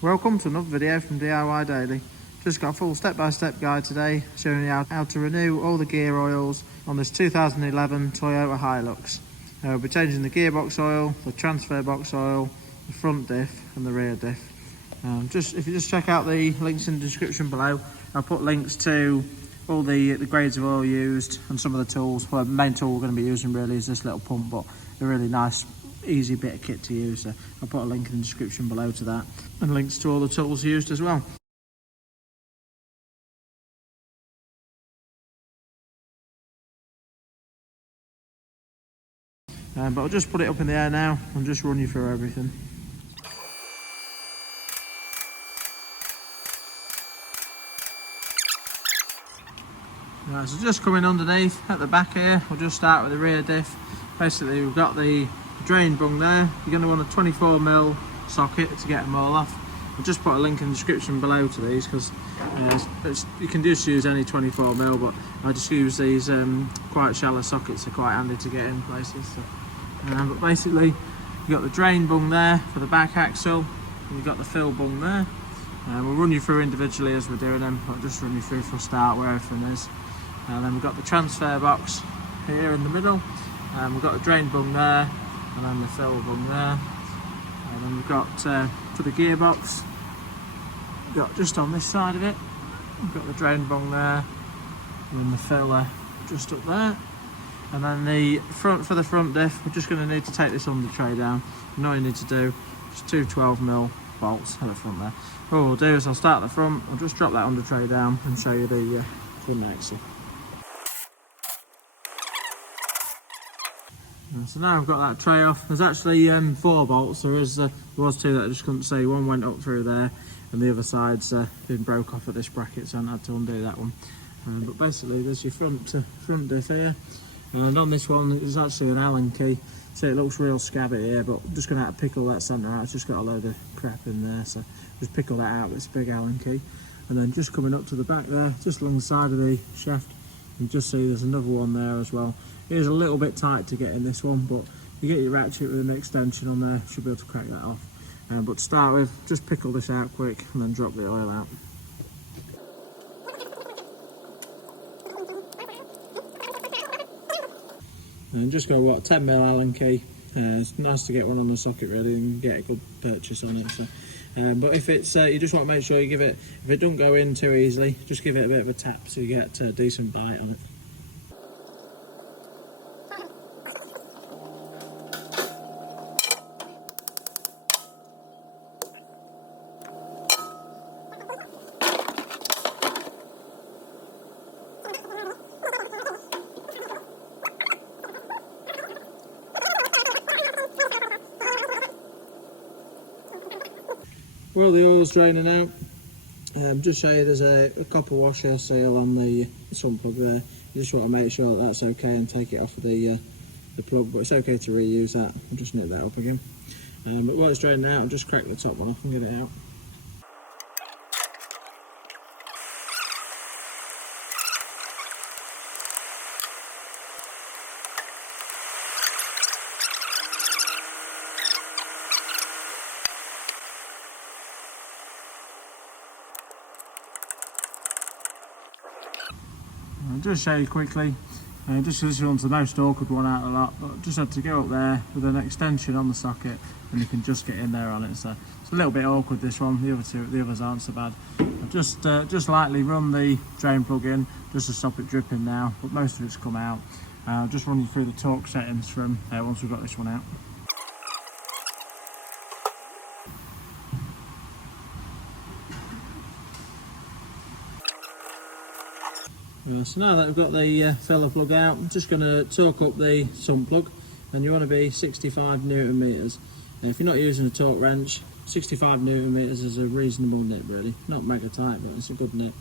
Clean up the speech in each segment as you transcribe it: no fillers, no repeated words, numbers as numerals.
Welcome to another video from DIY Daily. Just got a full step-by-step guide today showing you how to renew all the gear oils on this 2011 Toyota Hilux. We'll be changing the gearbox oil, the transfer box oil, the front diff and the rear diff. If you just check out the links in the description below, I'll put links to all the grades of oil used and some of the tools. Well, the main tool we're going to be using really is this little pump, but a really nice easy bit of kit to use, so I'll put a link in the description below to that and links to all the tools used as well. But I'll just put it up in the air now and just run you through everything. Right, so just coming underneath at the back here, we'll just start with the rear diff. Basically we've got the drain bung there. You're going to want a 24mm socket to get them all off. I'll just put a link in the description below to these because you can just use any 24mm, but I just use these quite shallow sockets, are quite handy to get in places. So, but basically you've got the drain bung there for the back axle, and you've got the fill bung there. We'll run you through individually as we're doing them, but I'll just run you through for a start where everything is. And then we've got the transfer box here in the middle, and we've got the drain bung there, and then the fill bung there. And then we've got for the gearbox, we've got just on this side of it, we've got the drain bung there, and then the filler just up there. And then the front, for the front diff, we're just going to need to take this under tray down. And all you need to do is two 12mm bolts at the front there. What we'll do is I'll start at the front, I'll just drop that under tray down and show you the front axle. So now I've got that tray off. There's actually 4 bolts. There was 2 that I just couldn't see. One went up through there and the other side's been broke off at this bracket, so I had to undo that one. But basically there's your front diff here, and on this one it's actually an Allen key. So it looks real scabby here, but I'm just going to have to pickle that centre out. It's just got a load of crap in there, so just pickle that out with this big Allen key. And then just coming up to the back there, just along the side of the shaft, you just see there's another one there as well. It is a little bit tight to get in this one, but you get your ratchet with an extension on there, you should be able to crack that off. But to start with, just pickle this out quick and then drop the oil out. And just got a 10mm Allen key. It's nice to get one on the socket really and get a good purchase on it. So. But if it's you just want to make sure you give it, if it don't go in too easily, just give it a bit of a tap so you get a decent bite on it. Well, the oil's draining out. Just show you there's a copper washer seal on the sump plug there. You just want to make sure that that's okay and take it off of the plug, but it's okay to reuse that. I'll just nip that up again. But while it's draining out, I'll just crack the top one off and get it out. I'll just show you quickly, just this one's the most awkward one out of the lot, but just had to go up there with an extension on the socket and you can just get in there on it. So it's a little bit awkward, this one. The others aren't so bad. I've just lightly run the drain plug in just to stop it dripping now, but most of it's come out. I'll just run you through the torque settings from once we've got this one out. So now that we've got the filler plug out, I'm just going to torque up the sump plug, and you want to be 65 Newton meters. If you're not using a torque wrench, 65 Newton meters is a reasonable nip really. Not mega tight, but it's a good nip.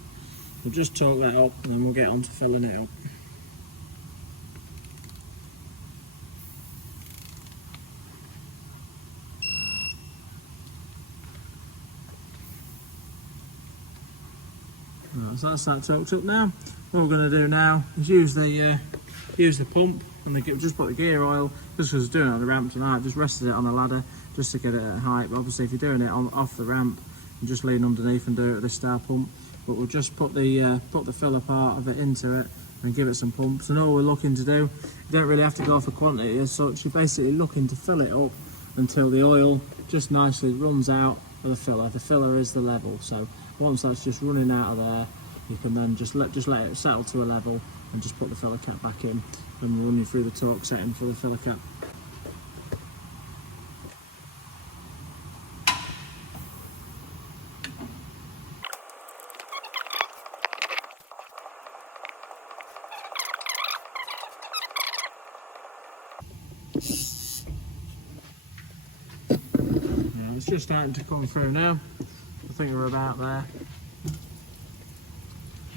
We'll just torque that up and then we'll get on to filling it up. Right, so that's that torqued up now. What we're going to do now is use the pump and just put the gear oil, just because I was doing it on the ramp tonight, just rested it on the ladder just to get it at height. But obviously if you're doing it off the ramp, and just lean underneath and do it with this star pump. But we'll just put the filler part of it into it and give it some pumps. And all we're looking to do, you don't really have to go for quantity as such. You're basically looking to fill it up until the oil just nicely runs out of the filler. The filler is the level, so once that's just running out of there, you can then just let it settle to a level and just put the filler cap back in, and we'll run you through the torque setting for the filler cap. It's just starting to come through now. I think we're about there.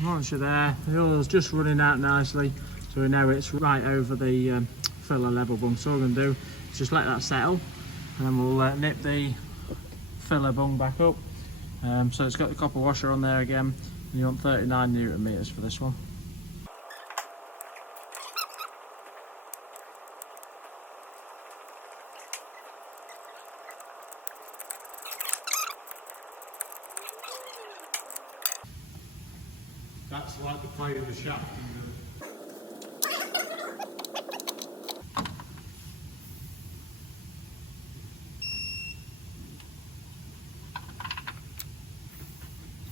Once you're there, the oil's just running out nicely, so we know it's right over the filler level bung. So all we're going to do is just let that settle, and then we'll nip the filler bung back up. So it's got the copper washer on there again, and you want 39 Newton meters for this one. That's like the plate in the shaft.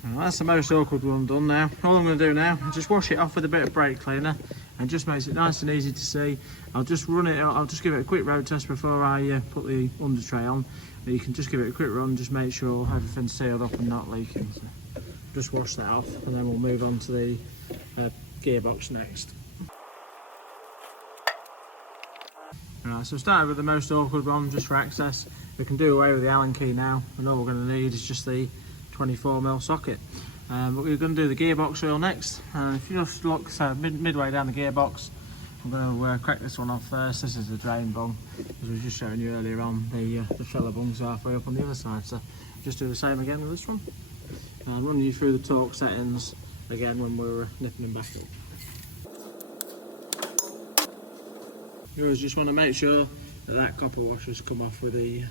Well, that's the most awkward one done now. All I'm going to do now is just wash it off with a bit of brake cleaner, and just makes it nice and easy to see. I'll just run it, I'll just give it a quick road test before I put the under tray on. But you can just give it a quick run, just make sure everything's sealed up and not leaking. So just wash that off, and then we'll move on to the gearbox next. Right, so starting with the most awkward one, just for access. We can do away with the Allen key now, and all we're going to need is just the 24mm socket. But we're going to do the gearbox oil next. If you just look midway down the gearbox, I'm going to crack this one off first. This is the drain bung, as we were just showing you earlier on. The filler bung's halfway up on the other side, so just do the same again with this one. And running you through the torque settings again when we're nipping them back up. You always just want to make sure that copper washer's come off with the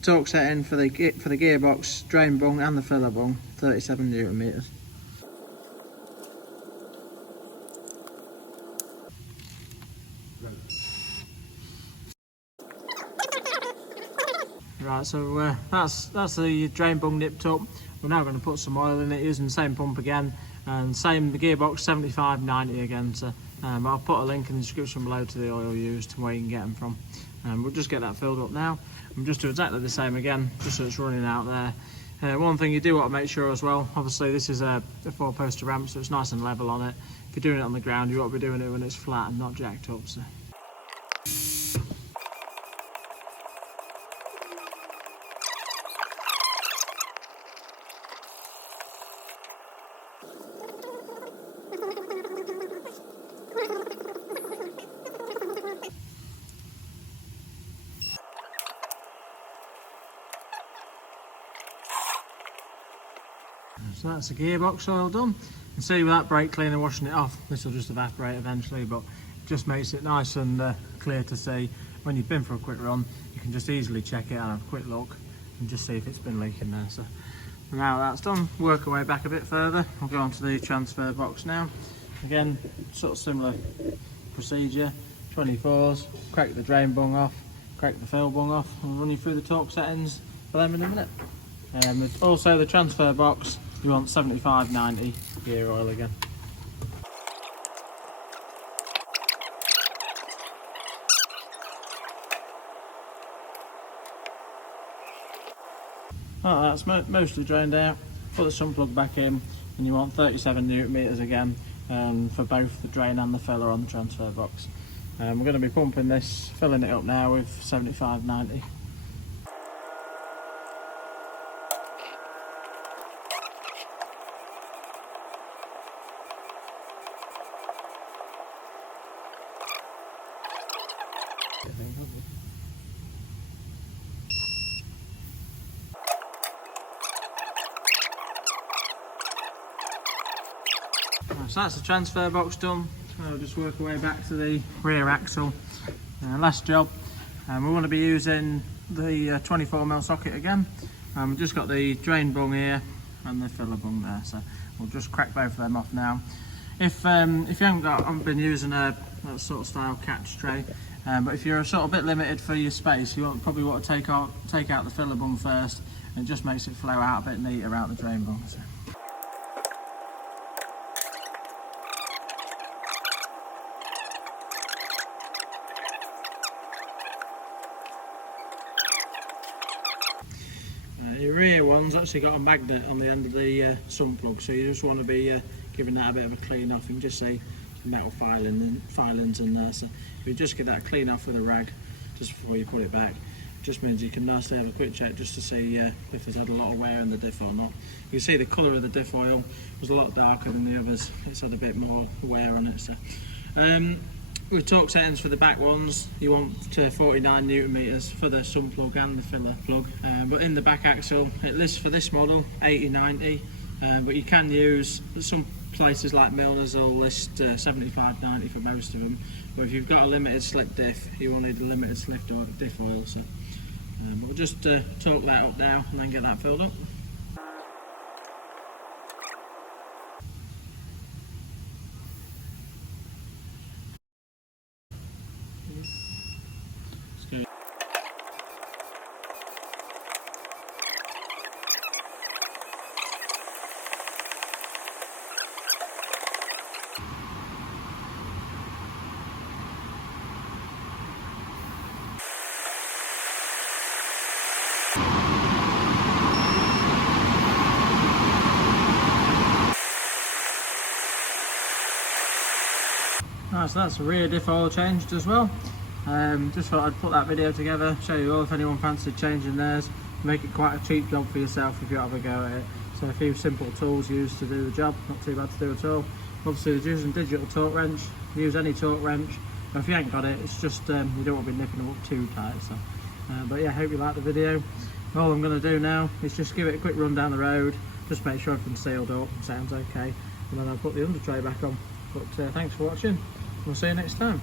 torque setting for the gearbox, drain bung and the filler bung, 37 Newton meters. Right, so that's the drain bung nipped up. We're now going to put some oil in it using the same pump again, and same the gearbox 75/90 again. So I'll put a link in the description below to the oil used and where you can get them from. We'll just get that filled up now and just do exactly the same again, just so it's running out there. One thing you do want to make sure as well, obviously this is a 4-poster ramp, so it's nice and level on it. If you're doing it on the ground, you want to be doing it when it's flat and not jacked up. So. So that's the gearbox oil done. You can see with that brake cleaner washing it off, this will just evaporate eventually, but it just makes it nice and clear to see. When you've been for a quick run, you can just easily check it and have a quick look and just see if it's been leaking there. So now that's done, work our way back a bit further. We'll go on to the transfer box now. Again, sort of similar procedure, 24s, crack the drain bung off, crack the fill bung off, and we'll run you through the torque settings for them in a minute. Also the transfer box, you want 75/90 gear oil again. Oh, that's mostly drained out. Put the sump plug back in, and you want 37 Newton meters again for both the drain and the filler on the transfer box. We're going to be pumping this, filling it up now with 75/90. So that's the transfer box done. I'll just work our way back to the rear axle. Last job. We want to be using the 24mm socket again. We've just got the drain bung here and the filler bung there, so we'll just crack both of them off now. If you haven't been using that sort of style catch tray, but if you're a sort of bit limited for your space, you probably want to take out the filler bung first, and it just makes it flow out a bit neater out the drain bung. So. Your rear one's actually got a magnet on the end of the sun plug, so you just want to be giving that a bit of a clean off. You can just see metal filings in there, so if you just get that clean off with a rag just before you put it back, it just means you can nicely have a quick check just to see if it's had a lot of wear in the diff or not. You can see the colour of the diff oil was a lot darker than the others. It's had a bit more wear on it. So with torque settings for the back ones, you want 49 newton meters for the sun plug and the filler plug, but in the back axle it lists for this model 80-90, but you can use some places like Milner's will list 75-90 for most of them, but if you've got a limited slip diff, you will need a limited slip diff oil. So we'll just torque that up now and then get that filled up. Right, so that's the rear diff oil changed as well. Just thought I'd put that video together, show you all if anyone fancied changing theirs, make it quite a cheap job for yourself if you have a go at it. So a few simple tools used to do the job, not too bad to do at all. Obviously it's using digital torque wrench, use any torque wrench, but if you ain't got it, it's just you don't want to be nipping them up too tight. So, but yeah, hope you like the video. All I'm going to do now is just give it a quick run down the road, just make sure everything's sealed up and sounds okay, and then I'll put the under tray back on. But thanks for watching. We'll see you next time.